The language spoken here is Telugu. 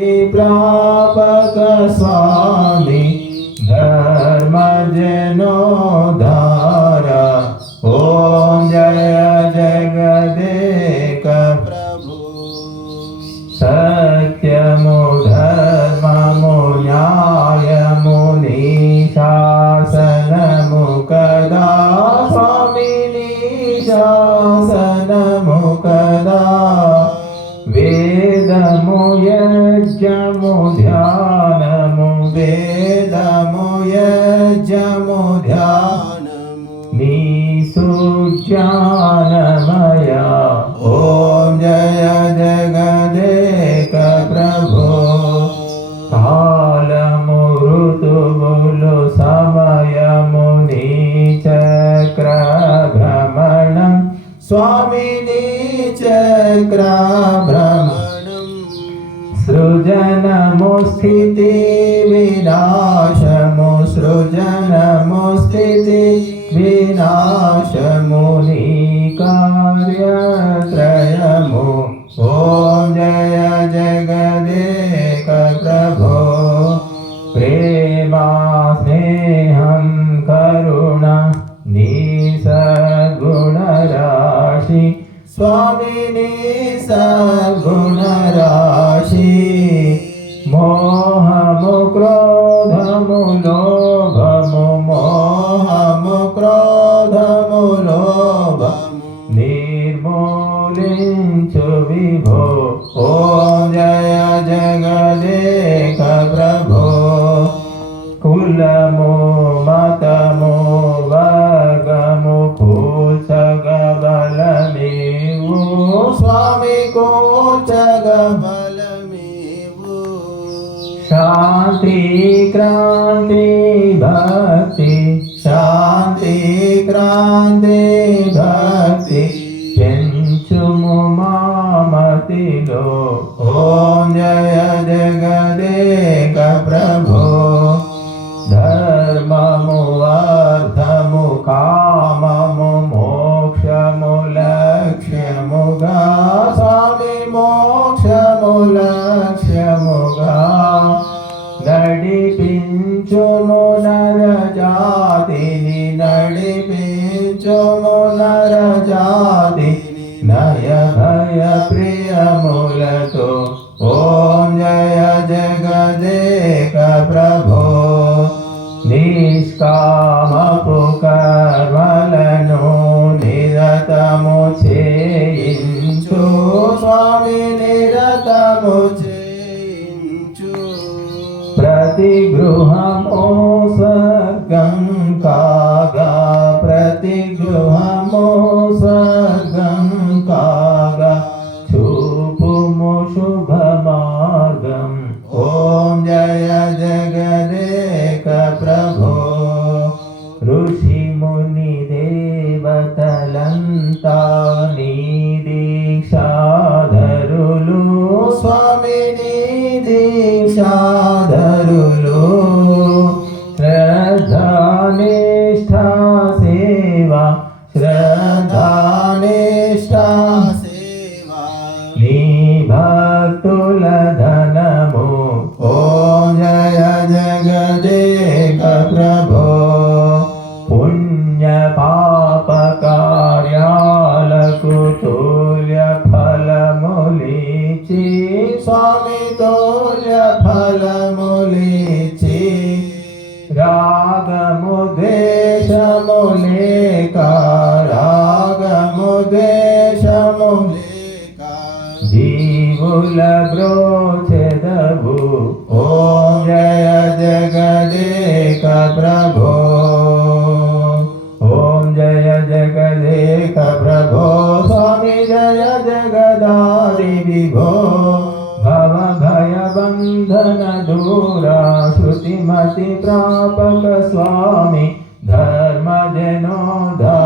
प्रापक स्वामि धर्मजनो धार। ॐ जय जगदेक। प्रभु। सत्यमो सख्यमो धर्ममुयायमुनिशासनमु कदा स्वामिनिशासनमु कदा वेदमुय యజ్ఞము ధ్యానము వేదము యజ్ఞము ధ్యానము నీ సుజ్ఞానమయ ఓం జయ జగదేక ప్రభో కాలము ఋతువులు సమయము నీ చక్ర భ్రమణం స్వామి నీ చక్ర భ్రమణం जनमुस्थिति विनाश मु सृजनमुस्थिति विनाशमु सृजनमुस्थिति विनाशमुनिकार्यत्रयमु। ॐ जय जगदेक प्रभो, प्रेमा से स्नेहं करुणा निसगुणराशि स्वामिनि स మోహము క్రోధము లోభము మోహము క్రోధము లోభము నిర్మూలించు విభో ఓ శాంతి క్రాంతి భక్తి శాంతి క్రాంతి భక్తి పెంచుము మామతిలో ఓం జయ జగదేక ప్రభో ధర్మము అర్థము కామము మోక్షము లక్ష్యముగా నర జాతి నయ భయ ప్రియములతో ఓం జయ జగదేక ప్రభో నిష్కామపు కర్మలను నిరతము చేయించు స్వామి నిరతము చేయించు ప్రతి గృహము ఋషి ముని దేవతలంతా నీ దీక్షాధరులు. స్వామి నీ దీక్షాధరులు. శ్రద్ధానిష్ఠా సేవ. శ్రద్ధానిష్ఠా సేవా. నీ భక్తుల ధనము. ఓం జయ జగదేక ప్రభో. স্বামী তোর ফলমূলেছি রাগ মুদেশ মূলে কারাগ মুদেশ মূলে জীবুল ব্রোছেদ ও জয় জগদে কা প্রভো जय जगदारि विभो मतिप्रापकस्वामी धर्मजनो धर्म